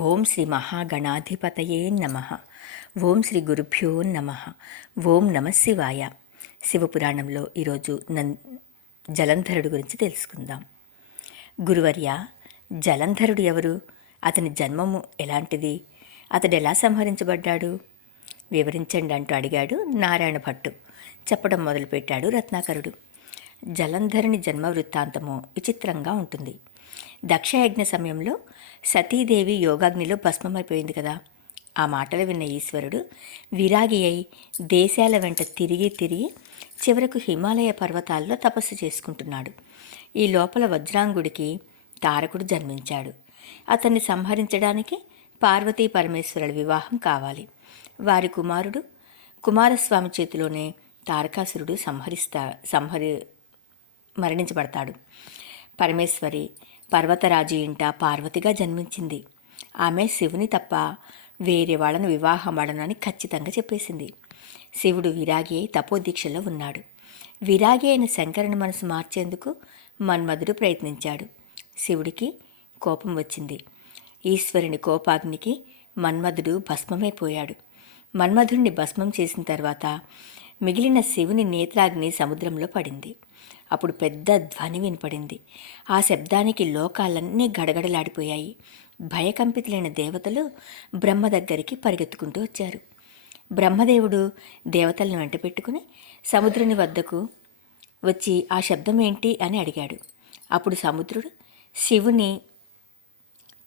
ఓం శ్రీ మహాగణాధిపతయే నమ. ఓం శ్రీ గురుభ్యో నమ. ఓం నమ శివాయ. శివపురాణంలో ఈరోజు నం జలంధరుడు గురించి తెలుసుకుందాం. గురువర్య జలంధరుడు ఎవరు? అతని జన్మము ఎలాంటిది? అతడు ఎలా సంహరించబడ్డాడు? వివరించండి అంటూ అడిగాడు నారాయణ భట్టు. చెప్పడం మొదలుపెట్టాడు రత్నాకరుడు. జలంధరుని జన్మ వృత్తాంతము విచిత్రంగా ఉంటుంది. దక్షయజ్ఞ సమయంలో సతీదేవి యోగాగ్నిలో భస్మమైపోయింది కదా. ఆ మాటలు విన్న ఈశ్వరుడు విరాగి అయి దేశాల వెంట తిరిగి తిరిగి చివరకు హిమాలయ పర్వతాల్లో తపస్సు చేసుకుంటున్నాడు. ఈ లోపల వజ్రాంగుడికి తారకుడు జన్మించాడు. అతన్ని సంహరించడానికి పార్వతీ పరమేశ్వరుల వివాహం కావాలి. వారి కుమారుడు కుమారస్వామి చేతిలోనే తారకాసురుడు సంహరిస్తా సంహరి మరణించబడతాడు. పరమేశ్వరి పర్వతరాజు ఇంట పార్వతిగా జన్మించింది. ఆమె శివుని తప్ప వేరే వాళ్ళను వివాహం ఆడనని ఖచ్చితంగా చెప్పేసింది. శివుడు విరాగి అయి తపోదీక్షలో ఉన్నాడు. విరాగి అయిన శంకరుని మనసు మార్చేందుకు మన్మధుడు ప్రయత్నించాడు. శివుడికి కోపం వచ్చింది. ఈశ్వరుని కోపాగ్నికి మన్మధుడు భస్మమైపోయాడు. మన్మధుడిని భస్మం చేసిన తర్వాత మిగిలిన శివుని నేత్రాగ్ని సముద్రంలో పడింది. అప్పుడు పెద్ద ధ్వని వినపడింది. ఆ శబ్దానికి లోకాలన్నీ గడగడలాడిపోయాయి. భయకంపితులైన దేవతలు బ్రహ్మ దగ్గరికి పరిగెత్తుకుంటూ వచ్చారు. బ్రహ్మదేవుడు దేవతలను వెంట పెట్టుకుని సముద్రుని వద్దకు వచ్చి ఆ శబ్దం ఏంటి అని అడిగాడు. అప్పుడు సముద్రుడు శివుని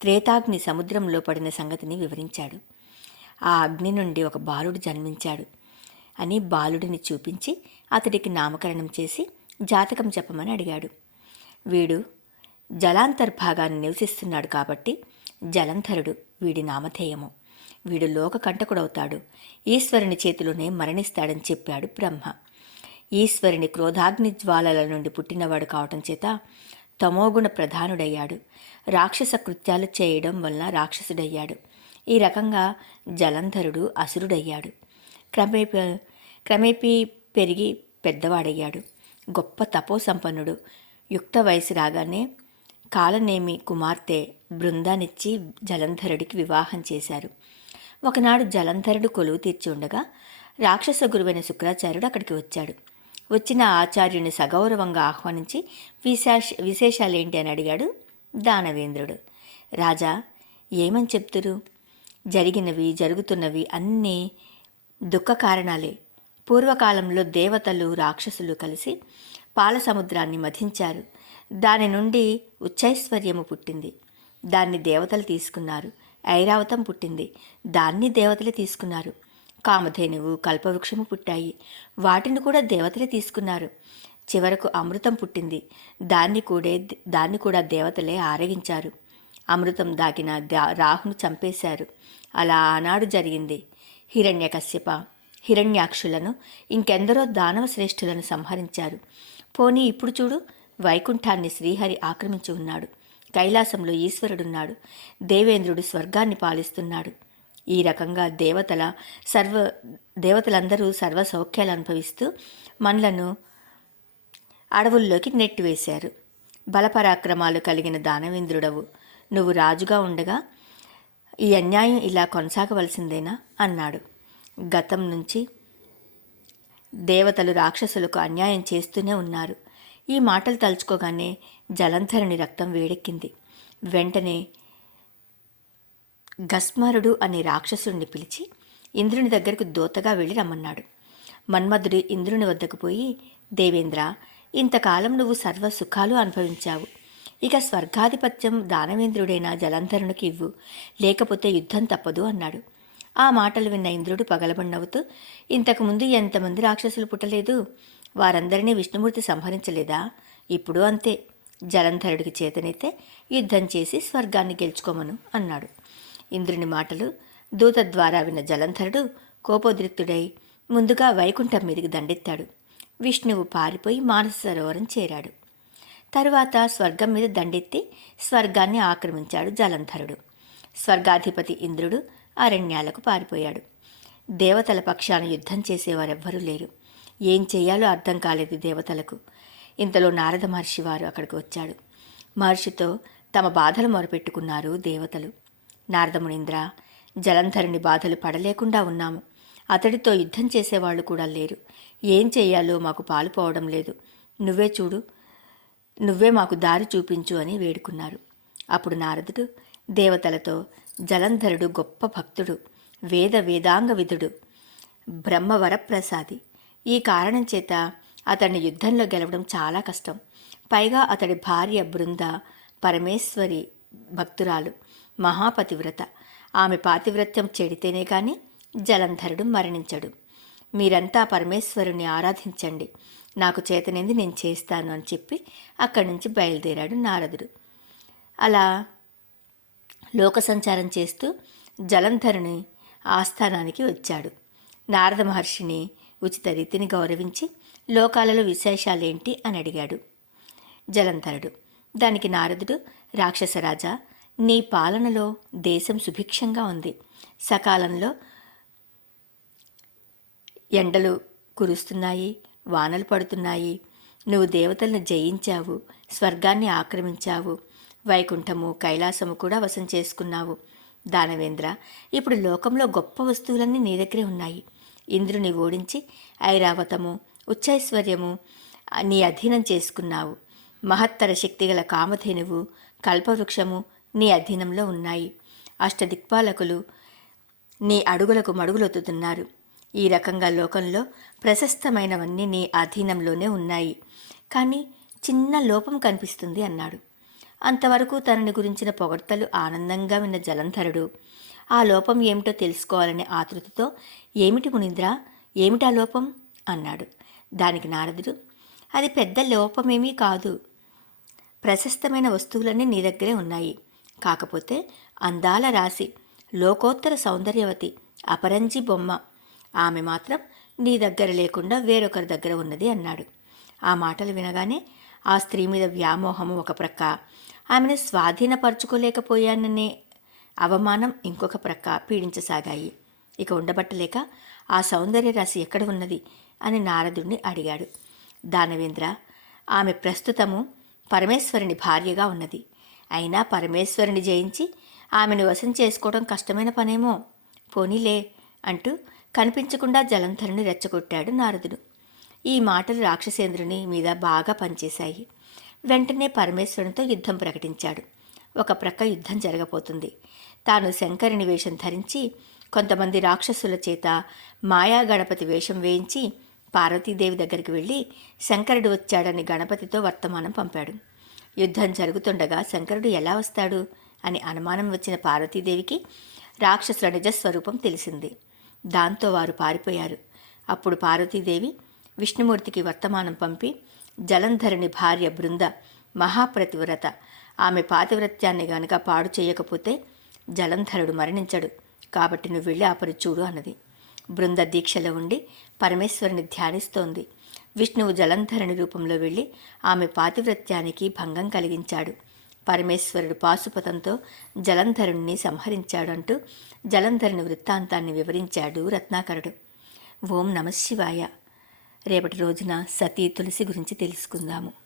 త్రేతాగ్ని సముద్రంలో పడిన సంగతిని వివరించాడు. ఆ అగ్ని నుండి ఒక బాలుడు జన్మించాడు అని బాలుడిని చూపించి అతడికి నామకరణం చేసి జాతకం చెప్పమని అడిగాడు. వీడు జలాంతర్భాగాన్ని నివసిస్తున్నాడు కాబట్టి జలంధరుడు వీడి నామధేయము. వీడు లోక కంటకుడవుతాడు. ఈశ్వరుని చేతిలోనే మరణిస్తాడని చెప్పాడు బ్రహ్మ. ఈశ్వరుని క్రోధాగ్ని జ్వాలల నుండి పుట్టినవాడు కావటం చేత తమోగుణ ప్రధానుడయ్యాడు. రాక్షస కృత్యాలు చేయడం వలన రాక్షసుడయ్యాడు. ఈ రకంగా జలంధరుడు అసురుడయ్యాడు. క్రమేపీ క్రమేపీ పెరిగి పెద్దవాడయ్యాడు. గొప్ప తపోసంపన్నుడు. యుక్త వయసు రాగానే కాలనేమి కుమార్తె బృందానిచ్చి జలంధరుడికి వివాహం చేశారు. ఒకనాడు జలంధరుడు కొలువు తీర్చి ఉండగా రాక్షస గురువైన శుక్రాచార్యుడు అక్కడికి వచ్చాడు. వచ్చిన ఆచార్యుని సగౌరవంగా ఆహ్వానించి విశేష విశేషాలేంటి? అని అడిగాడు దానవేంద్రుడు. రాజా ఏమని చెప్తురు? జరిగినవి జరుగుతున్నవి అన్నీ దుఃఖ కారణాలే. పూర్వకాలంలో దేవతలు రాక్షసులు కలిసి పాల సముద్రాన్ని మధించారు. దాని నుండి ఉచ్చైశ్వర్యము పుట్టింది. దాన్ని దేవతలు తీసుకున్నారు. ఐరావతం పుట్టింది. దాన్ని దేవతలే తీసుకున్నారు. కామధేనువు కల్పవృక్షము పుట్టాయి. వాటిని కూడా దేవతలే తీసుకున్నారు. చివరకు అమృతం పుట్టింది. దాన్ని కూడా దాన్ని కూడా దేవతలే ఆరగించారు. అమృతం దాగిన దా- రాహును చంపేశారు. అలా ఆనాడు జరిగింది. హిరణ్యకశ్యప హిరణ్యాక్షులను ఇంకెందరో దానవ శ్రేష్ఠులను సంహరించారు. పోనీ ఇప్పుడు చూడు వైకుంఠాన్ని శ్రీహరి ఆక్రమించి ఉన్నాడు. కైలాసంలో ఈశ్వరుడున్నాడు. దేవేంద్రుడు స్వర్గాన్ని పాలిస్తున్నాడు. ఈ రకంగా దేవతల సర్వ దేవతలందరూ సర్వ సౌఖ్యాలు అనుభవిస్తూ మనలను అడవుల్లోకి నెట్టివేశారు. బలపరాక్రమాలు కలిగిన దానవేంద్రుడవు నువ్వు రాజుగా ఉండగా ఈ అన్యాయం ఇలా కొనసాగవలసిందేనా? అన్నాడు. గతం నుంచి దేవతలు రాక్షసులకు అన్యాయం చేస్తూనే ఉన్నారు. ఈ మాటలు తలుచుకోగానే జలంధరుని రక్తం వేడెక్కింది. వెంటనే గస్మరుడు అనే రాక్షసుడిని పిలిచి ఇంద్రుని దగ్గరకు దోతగా వెళ్ళి రమ్మన్నాడు. మన్మధుడు ఇంద్రుని వద్దకు పోయి దేవేంద్ర ఇంతకాలం నువ్వు సర్వ సుఖాలు అనుభవించావు. ఇక స్వర్గాధిపత్యం దానవేంద్రుడైన జలంధరునికి ఇవ్వు. లేకపోతే యుద్ధం తప్పదు అన్నాడు. ఆ మాటలు విన్న ఇంద్రుడు పగలబడినవుతూ ఇంతకుముందు ఎంతమంది రాక్షసులు పుట్టలేదు? వారందరినీ విష్ణుమూర్తి సంహరించలేదా? ఇప్పుడు అంతే. జలంధరుడికి చేతనైతే యుద్ధం చేసి స్వర్గాన్ని గెలుచుకోమను అన్నాడు. ఇంద్రుని మాటలు దూత ద్వారా విన్న జలంధరుడు కోపోద్రిక్తుడై ముందుగా వైకుంఠం మీదికి దండెత్తాడు. విష్ణువు పారిపోయి మానస సరోవరం చేరాడు. తరువాత స్వర్గం మీద దండెత్తి స్వర్గాన్ని ఆక్రమించాడు జలంధరుడు. స్వర్గాధిపతి ఇంద్రుడు అరణ్యాలకు పారిపోయాడు. దేవతల పక్షాన యుద్ధం చేసేవారెవ్వరూ లేరు. ఏం చేయాలో అర్థం కాలేదు దేవతలకు. ఇంతలో నారద మహర్షి వారు అక్కడికి వచ్చాడు. మహర్షితో తమ బాధలు మొరపెట్టుకున్నారు దేవతలు. నారదమునింద్ర జలంధరుని బాధలు పడలేకుండా ఉన్నాము. అతడితో యుద్ధం చేసేవాళ్ళు కూడా లేరు. ఏం చేయాలో మాకు పాలుపోవడం లేదు. నువ్వే చూడు నువ్వే మాకు దారి చూపించు అని వేడుకున్నారు. అప్పుడు నారదుడు దేవతలతో జలంధరుడు గొప్ప భక్తుడు వేద వేదాంగ విధుడు బ్రహ్మవరప్రసాది. ఈ కారణం చేత అతన్ని యుద్ధంలో గెలవడం చాలా కష్టం. పైగా అతడి భార్య బృంద పరమేశ్వరి భక్తురాలు మహాపతివ్రత. ఆమె పాతివ్రత్యం చెడితేనే కానీ జలంధరుడు మరణించడు. మీరంతా పరమేశ్వరుని ఆరాధించండి. నాకు చేతనింది నేను చేస్తాను అని చెప్పి అక్కడి నుంచి బయలుదేరాడు నారదుడు. అలా లోక సంచారం చేస్తూ జలంధరుని ఆస్థానానికి వచ్చాడు. నారద మహర్షిని ఉచిత రీతిని గౌరవించి లోకాలలో విశేషాలేంటి అని అడిగాడు. జలంధరుడు దానికి నారదుడు రాక్షసరాజా నీ పాలనలో దేశం సుభిక్షంగా ఉంది. సకాలంలో ఎండలు కురుస్తున్నాయి వానలు పడుతున్నాయి. నువ్వు దేవతలను జయించావు స్వర్గాన్ని ఆక్రమించావు. వైకుంఠము కైలాసము కూడా వశం చేసుకున్నావు. దానవేంద్ర ఇప్పుడు లోకంలో గొప్ప వస్తువులన్నీ నీ దగ్గరే ఉన్నాయి. ఇంద్రుని ఓడించి ఐరావతము ఉచ్చైశ్వర్యము నీ అధీనం చేసుకున్నావు. మహత్తర శక్తిగల కామధేనువు కల్పవృక్షము నీ అధీనంలో ఉన్నాయి. అష్టదిక్పాలకులు నీ అడుగులకు మడుగులొత్తుతున్నారు. ఈ రకంగా లోకంలో ప్రశస్తమైనవన్నీ నీ అధీనంలోనే ఉన్నాయి. కానీ చిన్న లోపం కనిపిస్తుంది అన్నాడు. అంతవరకు తనని గురించిన పొగడ్తలు ఆనందంగా విన్న జలంధరుడు. ఆ లోపం ఏమిటో తెలుసుకోవాలనే ఆతృతతో ఏమిటి మునింద్ర? ఏమిటా లోపం? అన్నాడు. దానికి నారదుడు అది పెద్ద లోపమేమీ కాదు. ప్రశస్తమైన వస్తువులన్నీ నీ దగ్గరే ఉన్నాయి. కాకపోతే అందాల రాశి లోకోత్తర సౌందర్యవతి అపరంజి బొమ్మ. ఆమె మాత్రం నీ దగ్గర లేకుండా వేరొకరి దగ్గర ఉన్నది అన్నాడు. ఆ మాటలు వినగానే ఆ స్త్రీ మీద వ్యామోహం ఒక ప్రక్క. ఆమెను స్వాధీనపరచుకోలేకపోయాననే అవమానం ఇంకొక ప్రక్క పీడించసాగాయి. ఇక ఉండబట్టలేక ఆ సౌందర్య రాశి ఎక్కడ ఉన్నది? అని నారదుడిని అడిగాడు. దానవేంద్ర ఆమె ప్రస్తుతము పరమేశ్వరుని భార్యగా ఉన్నది. అయినా పరమేశ్వరుని జయించి ఆమెను వశం చేసుకోవడం కష్టమైన పనేమో? పోనీలే అంటూ కనిపించకుండా జలంధరుని రెచ్చగొట్టాడు నారదుడు. ఈ మాటలు రాక్షసేంద్రుని మీద బాగా పనిచేశాయి. వెంటనే పరమేశ్వరునితో యుద్ధం ప్రకటించాడు. ఒక ప్రక్క యుద్ధం జరగబోతుంది. తాను శంకరుని వేషం ధరించి కొంతమంది రాక్షసుల చేత మాయా గణపతి వేషం వేయించి పార్వతీదేవి దగ్గరికి వెళ్ళి శంకరుడు వచ్చాడని గణపతితో వర్తమానం పంపాడు. యుద్ధం జరుగుతుండగా శంకరుడు ఎలా వస్తాడు? అని అనుమానం వచ్చిన పార్వతీదేవికి రాక్షసుల నిజస్వరూపం తెలిసింది. దాంతో వారు పారిపోయారు. అప్పుడు పార్వతీదేవి విష్ణుమూర్తికి వర్తమానం పంపి జలంధరుని భార్య బృంద మహాప్రతివ్రత. ఆమె పాతివ్రత్యాన్ని గనుక పాడు చేయకపోతే జలంధరుడు మరణించడు. కాబట్టి నువ్వు వెళ్ళి ఆపరి చూడు అన్నది. బృంద దీక్షలో ఉండి పరమేశ్వరుని ధ్యానిస్తోంది. విష్ణువు జలంధరుని రూపంలో వెళ్ళి ఆమె పాతివ్రత్యానికి భంగం కలిగించాడు. పరమేశ్వరుడు పాశుపతంతో జలంధరుణ్ణి సంహరించాడు అంటూ జలంధరుని వృత్తాంతాన్ని వివరించాడు రత్నాకరుడు. ఓం నమశివాయ రేపటి రోజున సతీ తులసి గురించి తెలుసుకుందాము.